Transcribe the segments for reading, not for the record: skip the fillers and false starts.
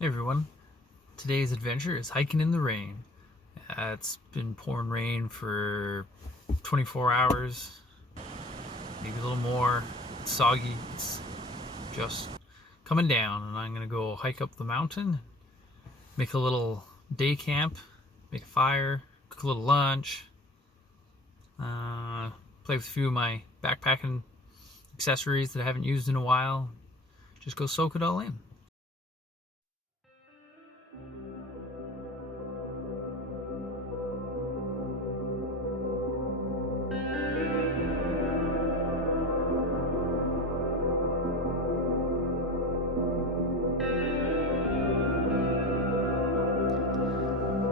Hey everyone, today's adventure is hiking in the rain. It's been pouring rain for 24 hours, maybe a little more. It's soggy, it's just coming down, and I'm gonna go hike up the mountain, make a little day camp, make a fire, cook a little lunch, play with a few of my backpacking accessories that I haven't used in a while, just go soak it all in.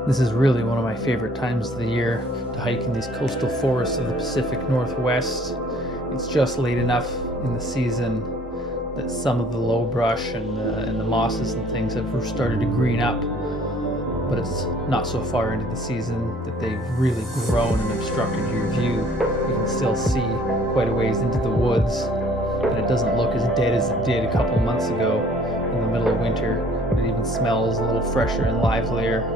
This is really one of my favorite times of the year to hike in these coastal forests of the Pacific Northwest. It's just late enough in the season that some of the low brush and the mosses and things have started to green up, but it's not so far into the season that they've really grown and obstructed your view. You can still see quite a ways into the woods, and it doesn't look as dead as it did a couple months ago in the middle of winter. It even smells a little fresher and livelier.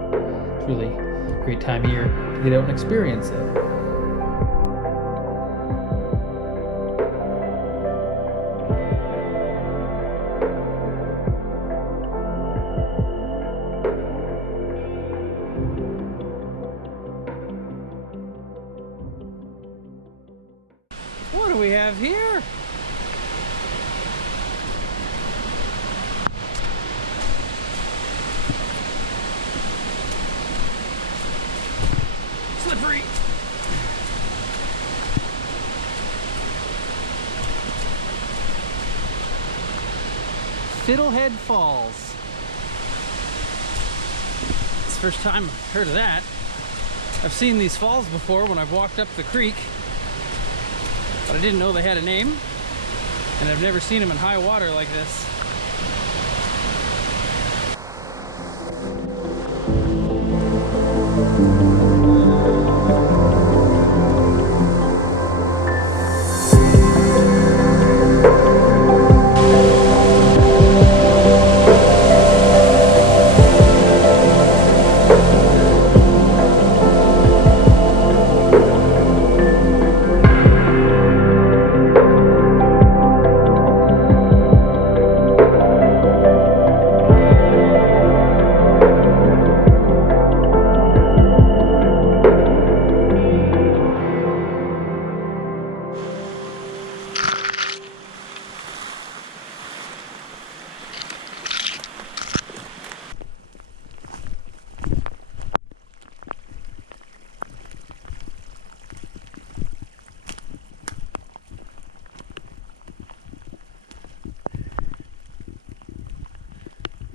It's really a great time of year to get out and experience it. What do we have here? Slippery. Fiddlehead Falls. It's the first time I've heard of that. I've seen these falls before when I've walked up the creek, but I didn't know they had a name, and I've never seen them in high water like this.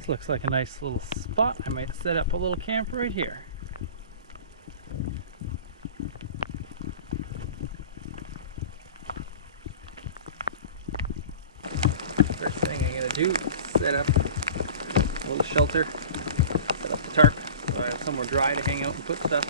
Looks like a nice little spot. I might set up a little camp right here. First thing I'm gonna do is set up a little shelter, set up the tarp so I have somewhere dry to hang out and put stuff.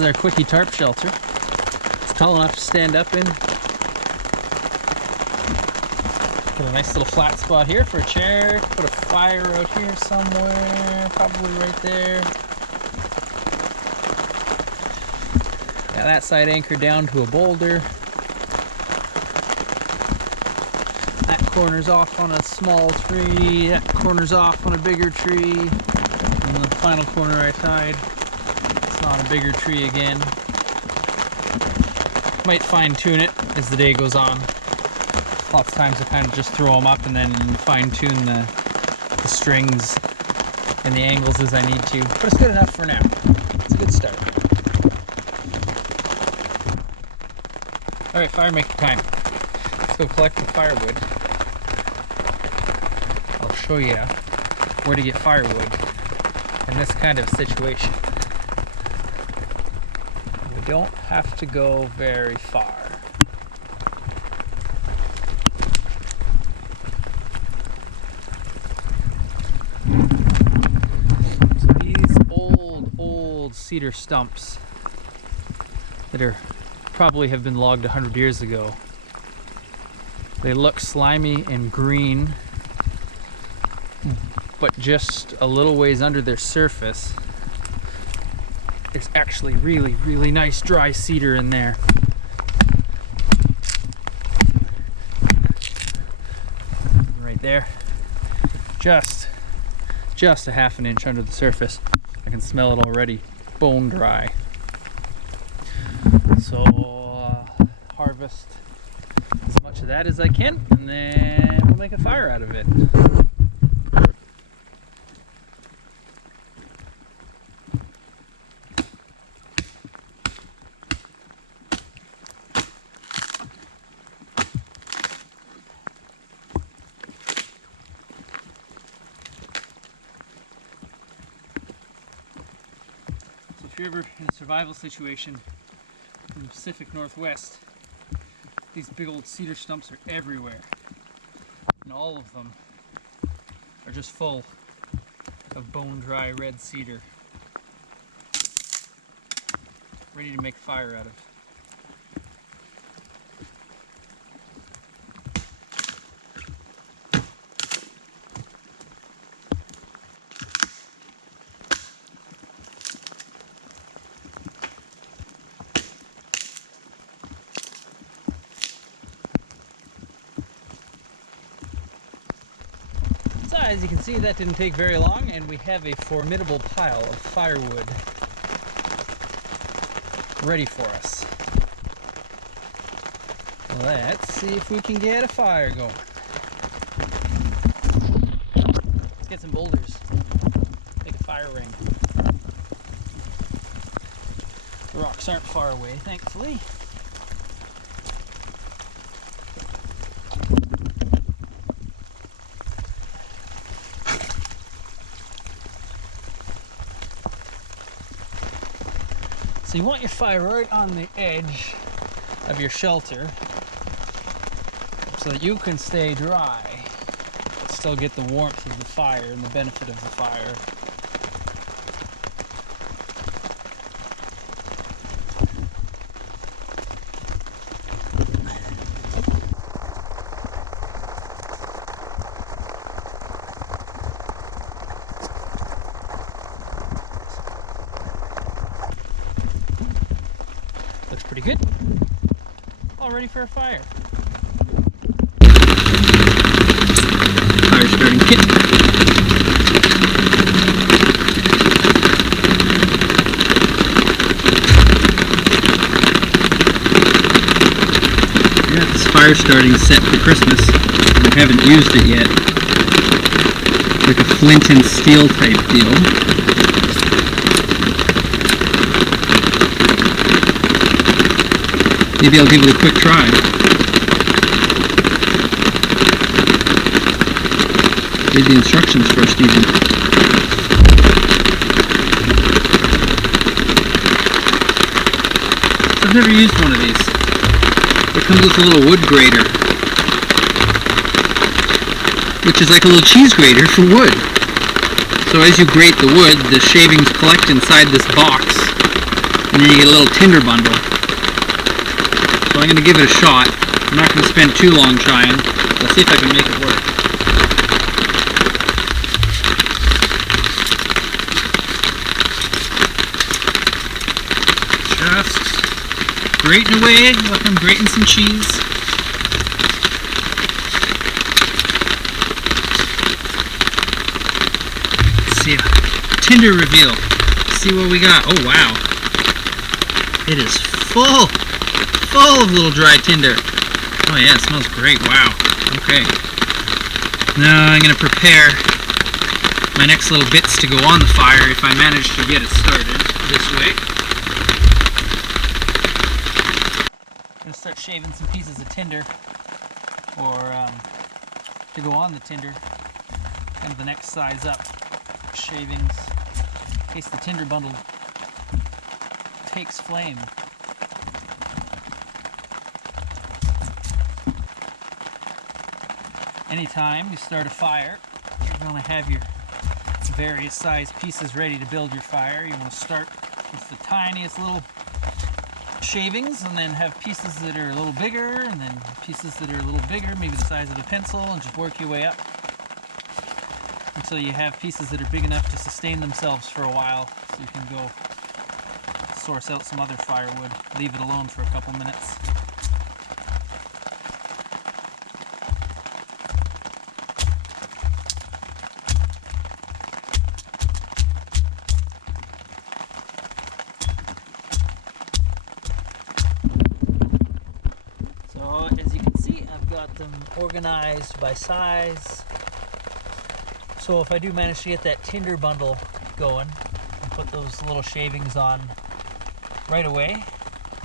is our quickie tarp shelter. It's tall enough to stand up in. Put a nice little flat spot here for a chair. Put a fire out here somewhere, probably right there. Got that side anchored down to a boulder. That corner's off on a small tree. That corner's off on a bigger tree. And the final corner I tied, it's on a bigger tree again. Might fine tune it as the day goes on. Lots of times I kind of just throw them up and then fine tune the strings and the angles as I need to. But it's good enough for now. It's a good start. Alright, fire making time. Let's go collect the firewood. I'll show you where to get firewood in this kind of situation. We don't have to go very far. Cedar stumps that probably have been logged 100 years ago. They look slimy and green, but just a little ways under their surface, there's actually really nice dry cedar in there. Right there, just a half an inch under the surface. I can smell it already. Bone dry. So harvest as much of that as I can, and then we'll make a fire out of it. If you're ever in a survival situation in the Pacific Northwest, these big old cedar stumps are everywhere, and all of them are just full of bone dry red cedar, ready to make fire out of. So as you can see, that didn't take very long, and we have a formidable pile of firewood ready for us. Let's see if we can get a fire going. Let's get some boulders, make a fire ring. The rocks aren't far away, thankfully. So you want your fire right on the edge of your shelter so that you can stay dry, but still get the warmth of the fire and the benefit of the fire. Looks pretty good. All ready for a fire. Fire starting kit. Yeah, this fire starting set for Christmas. I haven't used it yet. Like a flint and steel type deal. Maybe I'll give it a quick try. Read the instructions first even. So I've never used one of these. It comes with a little wood grater, which is like a little cheese grater for wood. So as you grate the wood, the shavings collect inside this box, and then you get a little tinder bundle. So I'm going to give it a shot. I'm not going to spend too long trying. Let's see if I can make it work. Just grating away, like I'm grating some cheese. Let's see, tinder reveal. See what we got. Oh wow, it is full of little dry tinder. Oh yeah, it smells great. Wow. Okay, now I'm gonna prepare my next little bits to go on the fire if I manage to get it started this way. I'm gonna start shaving some pieces of tinder, or to go on the tinder, kind of the next size up shavings, in case the tinder bundle takes flame. Anytime you start a fire, you're going to have your various size pieces ready to build your fire. You want to start with the tiniest little shavings, and then have pieces that are a little bigger, and then pieces that are a little bigger, maybe the size of a pencil, and just work your way up until you have pieces that are big enough to sustain themselves for a while, so you can go source out some other firewood, leave it alone for a couple minutes. So as you can see, I've got them organized by size. So if I do manage to get that tinder bundle going and put those little shavings on right away,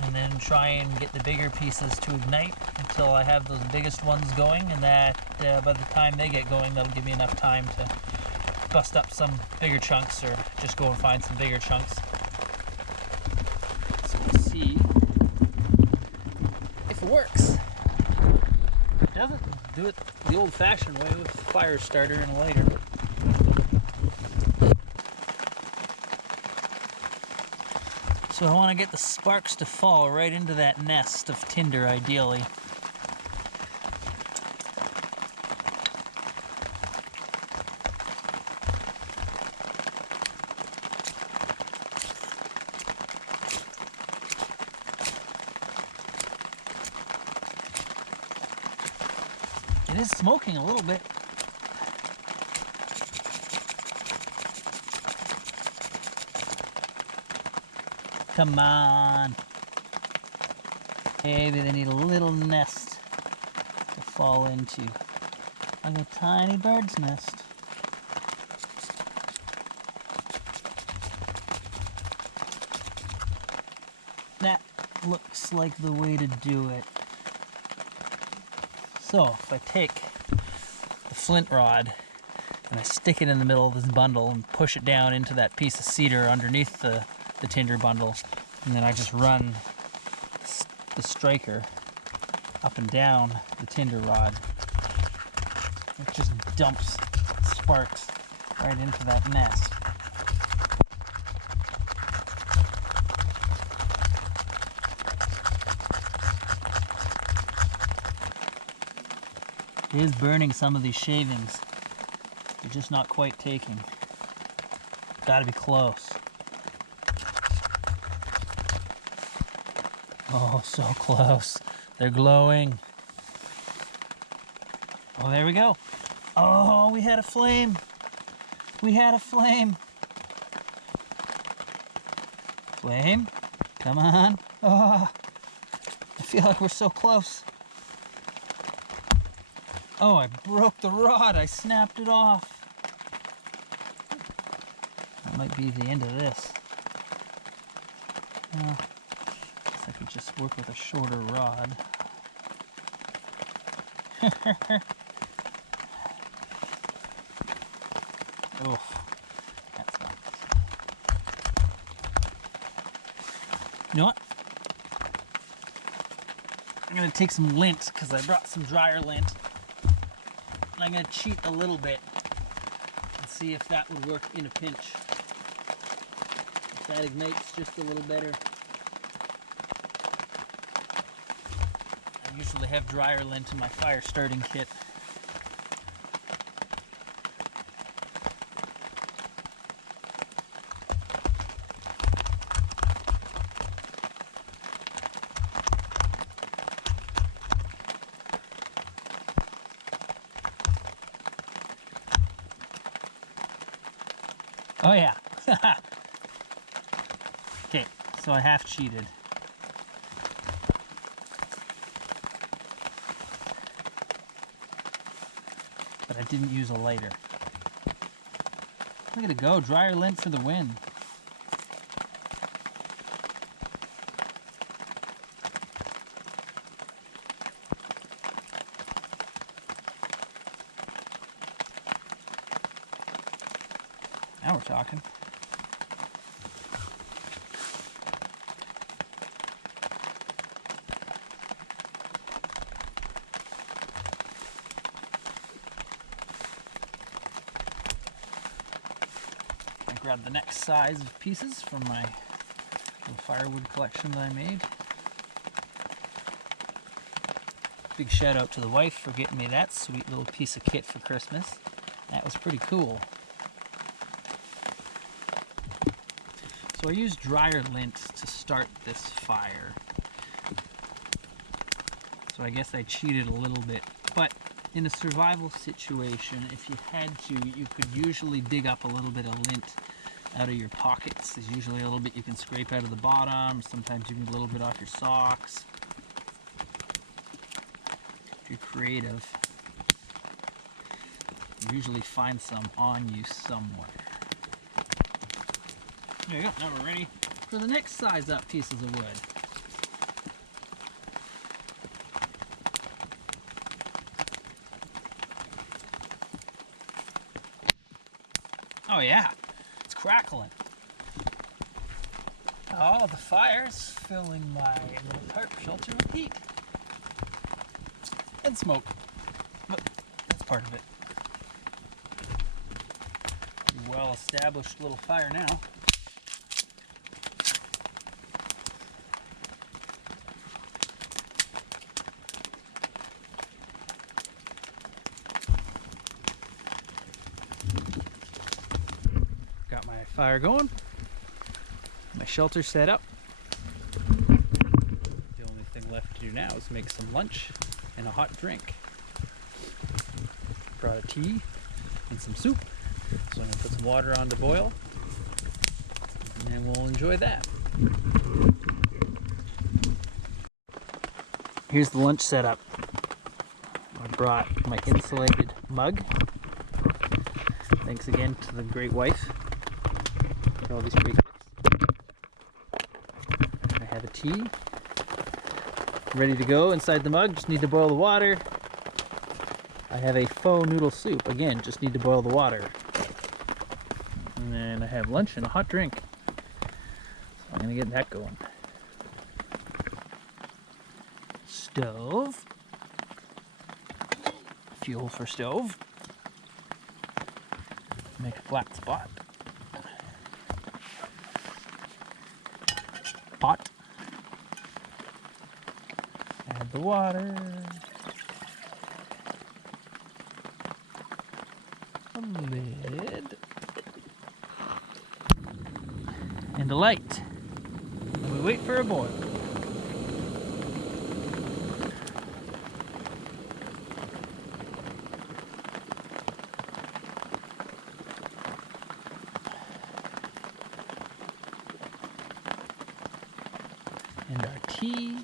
and then try and get the bigger pieces to ignite until I have those biggest ones going, and that by the time they get going, that'll give me enough time to bust up some bigger chunks, or just go and find some bigger chunks. So we'll see if it works. If it doesn't, do it the old-fashioned way with a fire starter and a lighter. So I want to get the sparks to fall right into that nest of tinder, ideally. It is smoking a little bit. Come on. Maybe they need a little nest to fall into. Like a tiny bird's nest. That looks like the way to do it. So if I take the flint rod and I stick it in the middle of this bundle and push it down into that piece of cedar underneath the tinder bundle, and then I just run the striker up and down the tinder rod, it just dumps sparks right into that nest. It is burning some of these shavings. They're just not quite taking. Gotta be close. Oh, so close. They're glowing. Oh, there we go. Oh, we had a flame. We had a flame. Flame, come on. Oh, I feel like we're so close. Oh, I broke the rod. I snapped it off. That might be the end of this. I could just work with a shorter rod. Oh, that's not. You know what? I'm gonna take some lint, because I brought some dryer lint. And I'm gonna cheat a little bit and see if that would work in a pinch. If that ignites just a little better. Usually have dryer lint in my fire starting kit. Oh yeah. Okay, so I half cheated. But I didn't use a lighter. Look at it go, dryer lint for the win. Now we're talking. I grabbed the next size of pieces from my little firewood collection that I made. Big shout out to the wife for getting me that sweet little piece of kit for Christmas. That was pretty cool. So I used dryer lint to start this fire. So I guess I cheated a little bit. But in a survival situation, if you had to, you could usually dig up a little bit of lint out of your pockets. There's usually a little bit you can scrape out of the bottom. Sometimes you can get a little bit off your socks. If you're creative, you usually find some on you somewhere. There you go, now we're ready for the next size up pieces of wood. Oh yeah, it's crackling. Oh, the fire's filling my little tarp shelter with heat. And smoke, but that's part of it. Well-established little fire now. Got my fire going, my shelter set up. The only thing left to do now is make some lunch and a hot drink. Brought a tea and some soup, so I'm going to put some water on to boil, and then we'll enjoy that. Here's the lunch setup. I brought my insulated mug. Thanks again to the great wife for all these great gifts. I have a tea ready to go inside the mug, just need to boil the water. I have a faux noodle soup, again, just need to boil the water. And then I have lunch and a hot drink. So I'm gonna get that going. Stove. Fuel for stove. Make a flat spot. Pot. Add the water. A lid. And a light. And we wait for a boil. And our tea.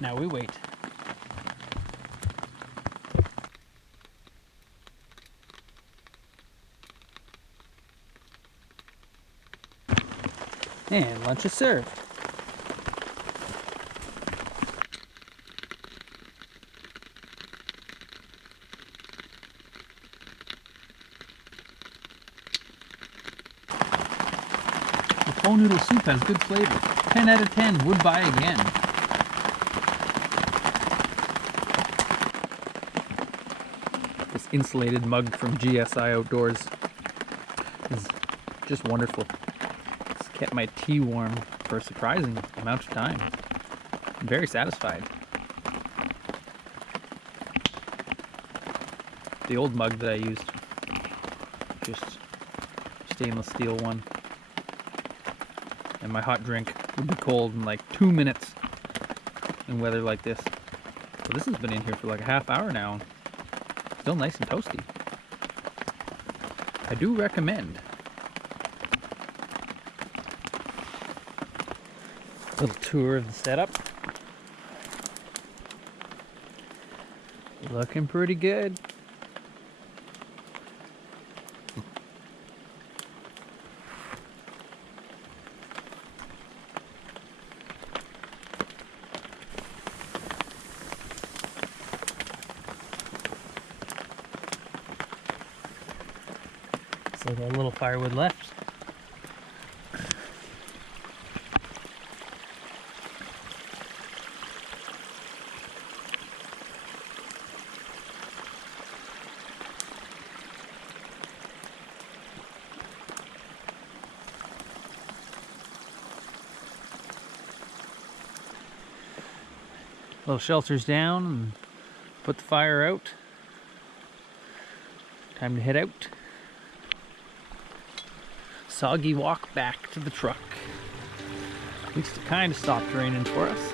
Now we wait. And lunch is served. The faux noodle soup has good flavor. 10 out of 10, would buy again. This insulated mug from GSI Outdoors is just wonderful. It's Kept my tea warm for a surprising amount of time. I'm very satisfied. The old mug that I used, just stainless steel one. And my hot drink would be cold in like 2 minutes in weather like this. So this has been in here for like a half hour now. Still nice and toasty. I do recommend. Little tour of the setup. Looking pretty good. So got a little firewood left. Little shelters down and put the fire out. Time to head out. Soggy walk back to the truck. At least it kind of stopped raining for us.